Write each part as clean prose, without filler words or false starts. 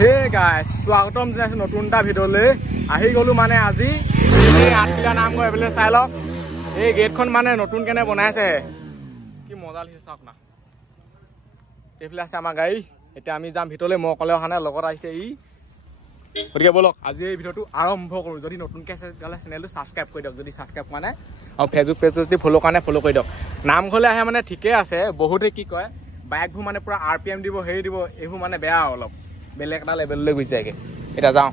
হে গাইছ স্বাগতম জনাইছো নতুন এটা ভিডিঅ'লৈ আহি গ'লো মানে আজি এই আঠখিলা নামঘৰ এফালে চাই লওক এই গেটখন মানে নতুন কেনে বনাইছে কি মজা লাগিছে চাওক না এইফালে আছে আমাৰ গাড়ী এতিয়া আমি যাম ভিতৰলৈ মই অকলে অহা নাই লগত আহিছে ই গতিকে বলক আজি এই ভিডিঅ'টো আৰম্ভ কৰোঁ যদি নতুনকৈ আছে তেতিয়াহ'লে চেনেলটো ছাবস্ক্ৰাইব কৰি দিয়ক যদি ছাবস্ক্ৰাইব কৰা নাই আৰু ফেচবুক পেজটো যদি ফ'ল' কৰা নাই ফ'ল' কৰি দিয়ক নামঘৰলৈ আহে মানে ঠিকেই আছে বহুতে কি কয় বাইকবোৰ মানে পূৰা RPM দিব হেৰি দিব এইবোৰ মানে বেয়া অলপ বেলেগ এটা লেভেললৈ গুচি যায়গৈ এতিয়া যাওঁ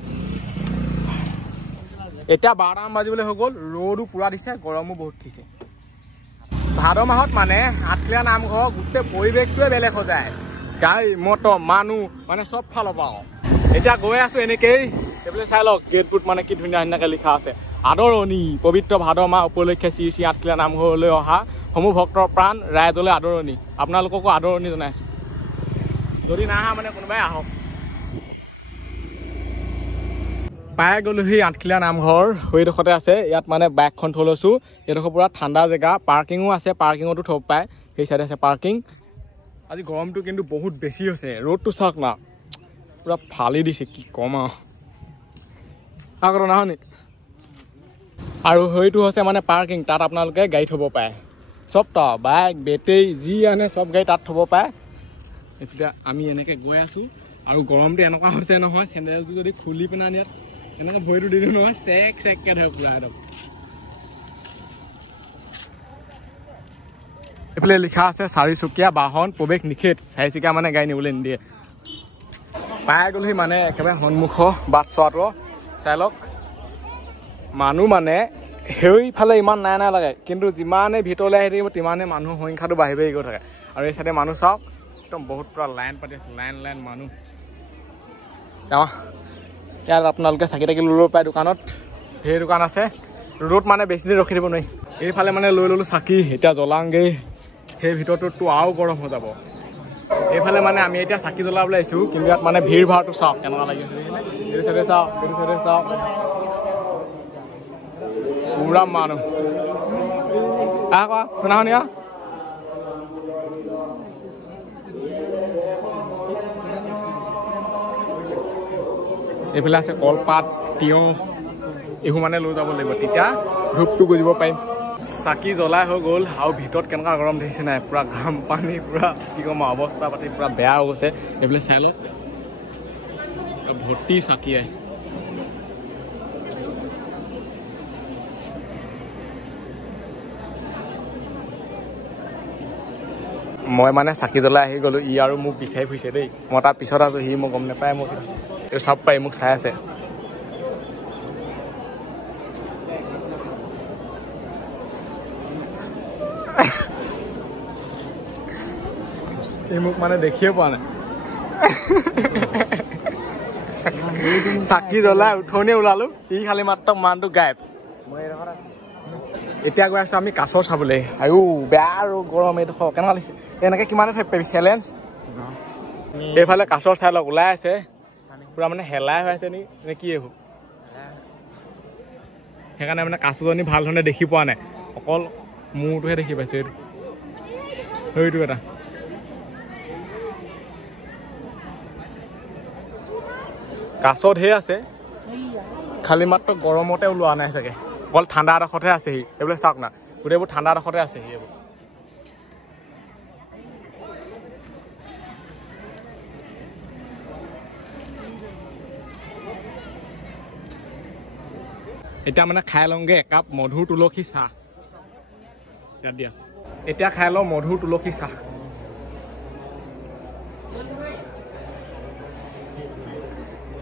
এতিয়া 12টামান বাজিবলৈ হৈ গ'ল ৰ'দো পূৰা দিছে গৰমো বহুত উঠিছে ভাদ মাহত মানে আঠখেলীয়া নামঘৰ গোটেই পৰিৱেশটোৱে বেলেগ হৈ যায় গাড়ী মটৰ মানুহ মানে চব ফালৰ পৰা এতিয়া গৈ আছোঁ এনেকেই এইফালে চাই লওক গেটবোৰত মানে কি ধুনীয়া ধুনীয়াকৈ লিখা আছে আদৰণি পবিত্ৰ ভাদ মাহ উপলক্ষে শ্ৰী শ্ৰী আঠখেলীয়া নামঘৰলৈ অহা সমূহ ভক্তৰ প্ৰাণ ৰাইজলৈ আদৰণি আপোনালোককো আদৰণি জনাইছোঁ যদি নাহা মানে কোনোবাই আহক পাই গ'লোহি আঠখেলীয়া নামঘৰ সেইডোখৰতে আছে ইয়াত মানে বাইকখন থৈ লৈছোঁ এইডোখৰ পূৰা ঠাণ্ডা জেগা পাৰ্কিঙো আছে পাৰ্কিঙতো থ'ব পায় সেই চাইডে আছে পাৰ্কিং আজি গৰমটো কিন্তু বহুত বেছি হৈছে ৰ'দটো চাওক না পূৰা ফালি দিছে কি কম আৰু নাহনি আৰু সেইটো হৈছে মানে পাৰ্কিং তাত আপোনালোকে গাড়ী থ'ব পাৰে চব ত বাইক বেটেৰী যি আনে চব গাড়ী তাত থ'ব পাৰে এতিয়া আমি এনেকৈ গৈ আছোঁ আৰু গৰমটো এনেকুৱা হৈছে নহয় চেণ্ডেলটো যদি খুলি পিনে ইয়াত এনেকৈ ভৰিটো দি দিওঁ নহয় চেক চেককৈ ধৰে পূৰা একদম এইফালে লিখা আছে চাৰিচকীয়া বাহন প্ৰৱেশ নিষেধ চাৰিচকীয়া মানে গাড়ী নিবলৈ নিদিয়ে পাই গ'লহি মানে একেবাৰে সন্মুখৰ বাট চোৱাটো চাই লওক মানুহ মানে সেইফালে ইমান নাই নাই লাগে কিন্তু যিমানেই ভিতৰলৈ আহি থাকিব তিমানেই মানুহৰ সংখ্যাটো বাঢ়ি বাঢ়ি গৈ থাকে আৰু এই চাইডে মানুহ চাওক একদম বহুত পূৰা লাইন পাতি আছে লাইন লাইন মানুহ ইয়াত আপোনালোকে চাকি তাকি ল'ব পাৰে দোকানত সেই দোকান আছে ৰ'দত মানে বেছি দেৰি ৰখি দিব নোৱাৰি এইফালে মানে লৈ ল'লোঁ চাকি এতিয়া জ্বলাওঁগৈ সেই ভিতৰটোতো আৰু গৰম হৈ যাব এইফালে মানে আমি এতিয়া চাকি জ্বলাবলৈ আহিছোঁ কিন্তু ইয়াত মানে ভিৰ ভাৰটো চাওক কেনেকুৱা লাগি আছে এইটো চাইডে চাওক এইটো চাইডে চাওক পূৰা মানুহ কোৱা শুনা শুনি এইফালে আছে কলপাত তিয়ঁহ এইবোৰ মানে লৈ যাব লাগিব তেতিয়া ধূপটো গুজিব পাৰিম চাকি জ্বলাই হৈ গ'ল আৰু ভিতৰত কেনেকুৱা গৰম দেখিছে নাই পূৰা ঘাম পানী পূৰা কি ক'ম অৱস্থা পাতি পূৰা বেয়া হৈ গৈছে এইফালে চাই লওক ভৰ্তি চাকি আহি মই মানে চাকি জ্বলাই আহি গ'লোঁ ই আৰু মোক বিচাৰি ফুৰিছে দেই মই তাৰ পিছত আছোঁ সি মই গম নাপায় মোক এইটো চাব পাৰি মোক চাই আছে ই মোক মানে দেখিয়ে পোৱা নাই চাকি জ্বলাই উঠনিয়ে ওলালোঁ ই খালি মাত্ৰ মানুহটো গায়ব এতিয়া গৈ আছোঁ আমি কাছৰ চাবলৈ আৰু বেয়া আৰু গৰম এইডোখৰ কেনেকুৱা লাগিছে এনেকৈ কিমানে থাকিব পাৰিবি চেলেঞ্জ এইফালে কাছৰ চাই লওক ওলাই আছে পূৰা মানে হেলাই হৈ আছে নে কি এইবোৰ সেইকাৰণে মানে কাছজনী ভাল ধৰণে দেখি পোৱা নাই অকল মূৰটোহে দেখি পাইছোঁ এইটো সেইটো এটা কাছ ঢেৰ আছে খালি মাত্ৰ গৰমতে ওলোৱা নাই চাগে অকল ঠাণ্ডা এডোখৰতহে আছেহি এইবিলাক চাওক না গোটেইবোৰ ঠাণ্ডা এডোখৰতে আছেহি এইবোৰ এতিয়া মানে খাই লওঁগৈ একাপ মধুৰ তুলসী চাহ ইয়াত দি আছে এতিয়া খাই লওঁ মধুৰ তুলসী চাহ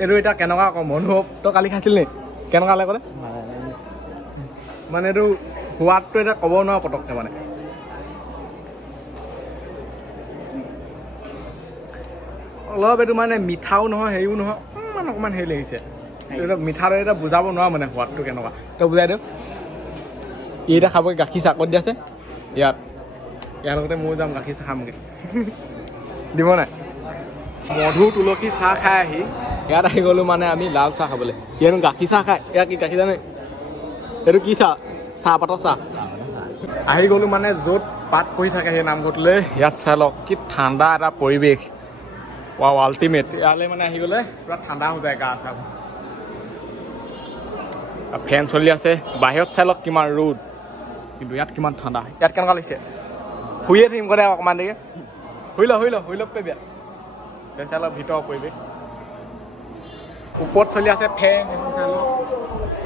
এইটো এতিয়া কেনেকুৱা আকৌ মধু তই কালি খাইছিল নি কেনেকুৱা লাগে মানে এইটো সোৱাদটো এতিয়া ক'ব নোৱাৰো পটককৈ মানে অলপ এইটো মানে মিঠাও নহয় হেৰিও নহয় অকণমান হেৰি লাগিছে এইটো মিঠাটো এতিয়া বুজাব নোৱাৰো মানে সোৱাদটো কেনেকুৱা তই বুজাই দিওঁ ই এতিয়া খাবগৈ গাখীৰ চাহ ক'ত দি আছে ইয়াৰ লগতে ময়ো যাম গাখীৰ চাহ খামগৈ দিব নাই মধু তুলসী চাহ খাই আহি ইয়াত আহি গ'লোঁ মানে আমি লাল চাহ খাবলৈ ইয়ানো গাখীৰ চাহ খায় ইয়াত কি গাখীৰ জানে এইটো কি চাহ চাহপাতৰ চাহ আহি গ'লোঁ মানে য'ত পাত পৰি থাকে সেই নামঘৰটোলৈ ইয়াত চাই লওক কি ঠাণ্ডা এটা পৰিৱেশ ৱাও আল্টিমেট ইয়ালে মানে আহি গ'লে পুৰা ঠাণ্ডা হৈ যায় গা চা ফেন চলি আছে বাহিৰত চাই লওক কিমান ৰ'দ কিন্তু ইয়াত কিমান ঠাণ্ডা ইয়াত কেনেকুৱা লাগিছে শুয়ে থাকিম কৰে অকণমান দেৰিকে শুই লওক পেবিয়া চাই লওক ভিতৰৰ পৰিৱেশ ওপৰত চলি আছে ফেন এখন চাই লওক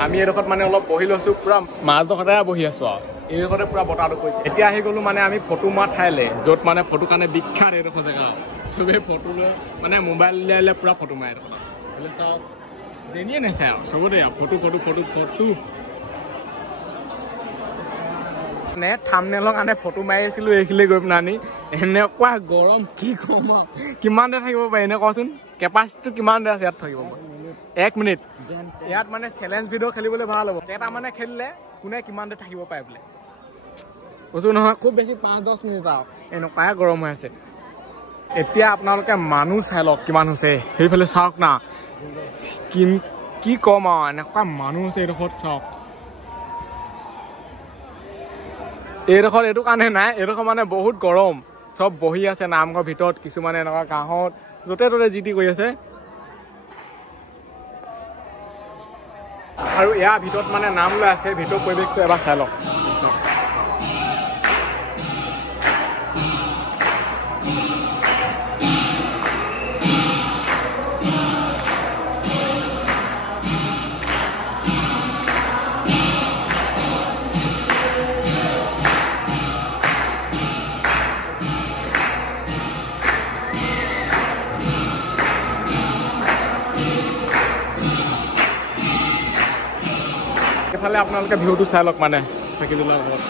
আমি এইডোখৰত মানে অলপ বহি লৈছোঁ পুৰা মাজডোখৰতে বহি আছোঁ আৰু এইডোখৰতে পুৰা বতাহটো পৰিছে এতিয়া আহি গ'লোঁ মানে আমি ফটো মৰা ঠাইলৈ য'ত মানে ফটো কাৰণে বিখ্যাত এইডোখৰ জেগা চবেই ফটো লৈ মানে মোবাইল উলিয়াই পুৰা ফটো মাৰে এইডোখৰ চাওক দেনিয়ে নাচায় আৰু চবতে ফটো মানে থাম্বনেইলৰ কাৰণে ফটো মাৰি আছিলোঁ এইখিনি গৈ পিনে আনি এনেকুৱা গৰম কি ক'ম আৰু কিমান দেৰি থাকিব পাৰি এনে কচোন কেপাচিটিটো কিমান দেৰি আছে ইয়াত থাকিব 1 মিনিট ইয়াত মানে চেলেঞ্জ ভিডিঅ' খেলিবলৈ ভাল হ'ব এটা মানে খেলিলে কোনে কিমান দেৰি থাকিব পাৰে বোলে কৈছোঁ নহয় খুব বেছি 5-10 মিনিট আৰু এনেকুৱাই গৰম হৈ আছে এতিয়া আপোনালোকে মানুহ চাই লওক কিমান হৈছে সেইফালে চাওক না কি কম আৰু এনেকুৱা মানুহ আছে এইডোখৰত চাওক এইডোখৰত এইটো কাৰণে নাই এইডোখৰ মানে বহুত গৰম চব বহি আছে নামঘৰ ভিতৰত কিছুমানে এনেকুৱা গাঁৱত য'তে ত'তে যি টি কৰি আছে আৰু ইয়াৰ ভিতৰত মানে নাম লৈ আছে ভিতৰৰ পৰিৱেশটো এবাৰ চাই লওক এইফালে আপোনালোকে ভিউটো চাই লওক মানে চাকিজোলাৰ ঘৰত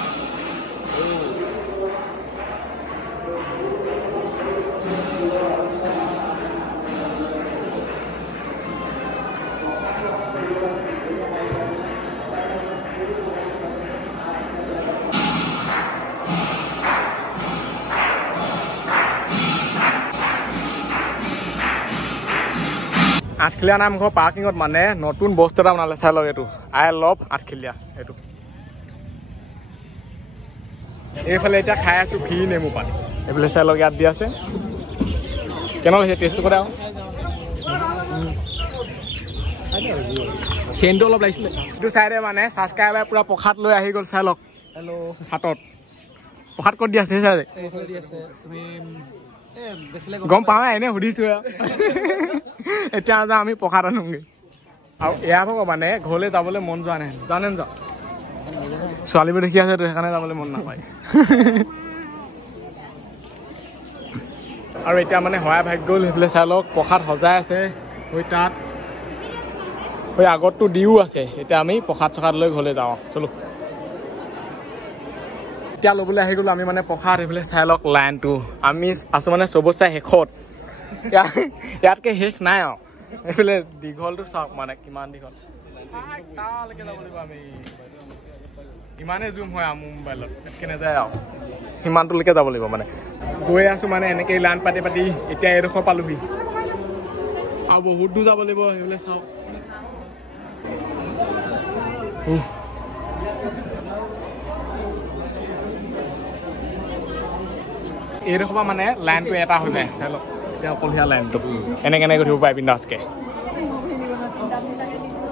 আঠখিলীয়া নামঘৰ পাৰ্কিঙত মানে নতুন বস্তু এটা বনালে চাই লওক এইটো আই লভ আঠখিলীয়া এইটো এইফালে এতিয়া খাই আছোঁ ফ্ৰী নেমু পানী এইফালে চাই লওক ইয়াত দি আছে কেনেকুৱা হৈছে টেষ্টটো কৰে আৰু চেনটো অলপ লাগিছিলে এইটো চাইডে মানে ছাবস্ক্ৰাইবাৰ পুৰা প্ৰসাদ লৈ আহি গ'ল চাই লওক হাতত প্ৰসাদ ক'ত দি আছে সেই চাইডে গম পাওঁ এনে সুধিছো এতিয়া যাওঁ আমি প্ৰসাদ আনোগৈ আৰু এয়া ভাগৰ মানে ঘৰলৈ যাবলৈ মন যোৱা নাই জানে যাওঁ ছোৱালীবোৰ দেখি আছে সেইকাৰণে যাবলৈ মন নাপায় আৰু এতিয়া মানে সহায় ভাগ্য গ'ল সেইফালে চাই লওক প্ৰসাদ সজাই আছে হৈ তাত হৈ আগততো দিও আছে এতিয়া আমি প্ৰসাদ চসাদ লৈ ঘৰলৈ যাওঁ চলো এতিয়া ল'বলৈ আহি গ'লো আমি মানে প্ৰসাদ সেইফালে চাই লওক লাইনটো আমি আছোঁ মানে চবতচে শেষত ইয়াতকৈ শেষ নাই আৰু এইফালে দীঘলটো চাওক মানে কিমান দীঘল তালৈকে যাব লাগিব আমি ইমানেই জুম হয় মোৰ মোবাইলত ইয়াতকৈ নাযায় আৰু সিমানটোলৈকে যাব লাগিব মানে গৈ আছোঁ মানে এনেকৈ লাইন পাতি এতিয়া এডোখৰ পালোহি আৰু বহুত দূৰ যাব লাগিব সেইফালে চাওক এইডোখৰ পৰা মানে লাইনটো এটা হৈ যায় চাই লওক এতিয়া অকলীয়া লাইনটো এনেকৈ গৈ থাকিব পাৰে বিন্দাছকৈ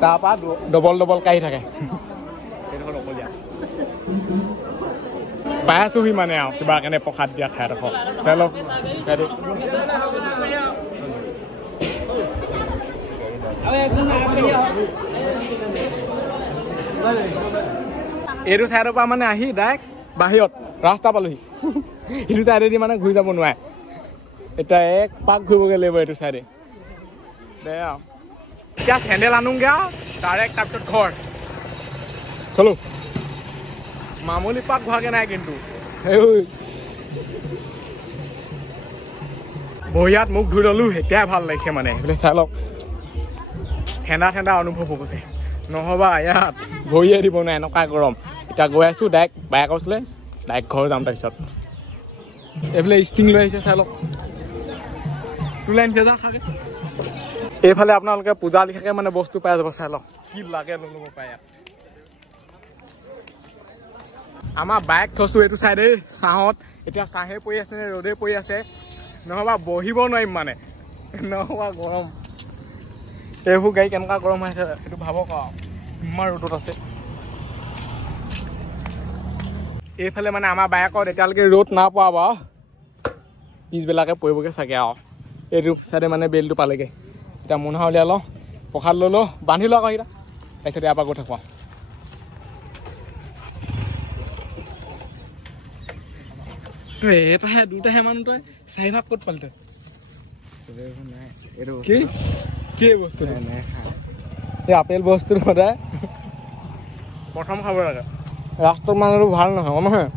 তাৰপৰা ডবল কাঢ়ি থাকে এইডোখৰ অকলীয়া পাই আছোঁহি মানে আৰু কিবা কাৰণে প্ৰসাদ দিয়া ঠাইডোখৰ চাই লওক এইটো চাইডৰ পৰা মানে আহি ডাইৰেক্ট বাহিৰত ৰাস্তা পালোহি এইটো চাইডেদি মানে ঘূৰি যাব নোৱাৰে এতিয়া এক পাক ঘূৰিবগৈ লাগিব এইটো চাইডে দে আৰু এতিয়া চেণ্ডেল আনোগৈ আৰু ডাইৰেক্ট তাৰপিছত ঘৰ চলো মামুলি পাক ঘূৰাকৈ নাই কিন্তু বহিয়াত মুখ ধুই ল'লোঁ এতিয়াই ভাল লাগিছে মানে এইফালে চাই লওক ঠাণ্ডা অনুভৱ হৈছে নহ'বা ইয়াত ভৰিয়ে দিব নাই এনেকুৱা গৰম এতিয়া গৈ আছোঁ ডাইৰেক্ট বাইক আছিলে ডাইৰেক্ট ঘৰ যাম তাৰপিছত এইফালে ষ্টিং লৈ আহিছে চাই লওক তোলাই আনিছে যা খাগে এইফালে আপোনালোকে পূজা লিখাকে মানে বস্তু পাই যাব চাই লওক কি লাগে লৈ ল'ব পাৰে ইয়াত আমাৰ বাইক থৈছোঁ এইটো চাইডে ছাঁহত এতিয়া ছাঁহে পৰি আছে নে ৰ'দে পৰি আছে নহ'বা বহিব নোৱাৰিম মানে এনেকুৱা গৰম এইবোৰ গাড়ী কেনেকুৱা গৰম হৈ আছে সেইটো ভাবক আৰু ইমান ৰ'দত আছে এইফালে মানে আমাৰ বাইকত এতিয়ালৈকে ৰ'দ নাপোৱা বাৰু পিছবিলাকে পৰিবগৈ চাগে আৰু এইটো চাইডে মানে বেলটো পালেগৈ এতিয়া মোনা উলিয়াই লওঁ প্ৰসাদ লৈ লওঁ বান্ধি লওঁ আকৌ এতিয়া তাৰপিছত ইয়াৰ পৰা গৈ থাকোঁ এটাহে দুটাহে মানুহ তই চাৰিভাগ ক'ত পালি তই কি বস্তু এই আপেল বস্তু সদায় প্ৰথম খাব লাগে ৰাস্তাত মানুহটো ভাল নহয় নহয়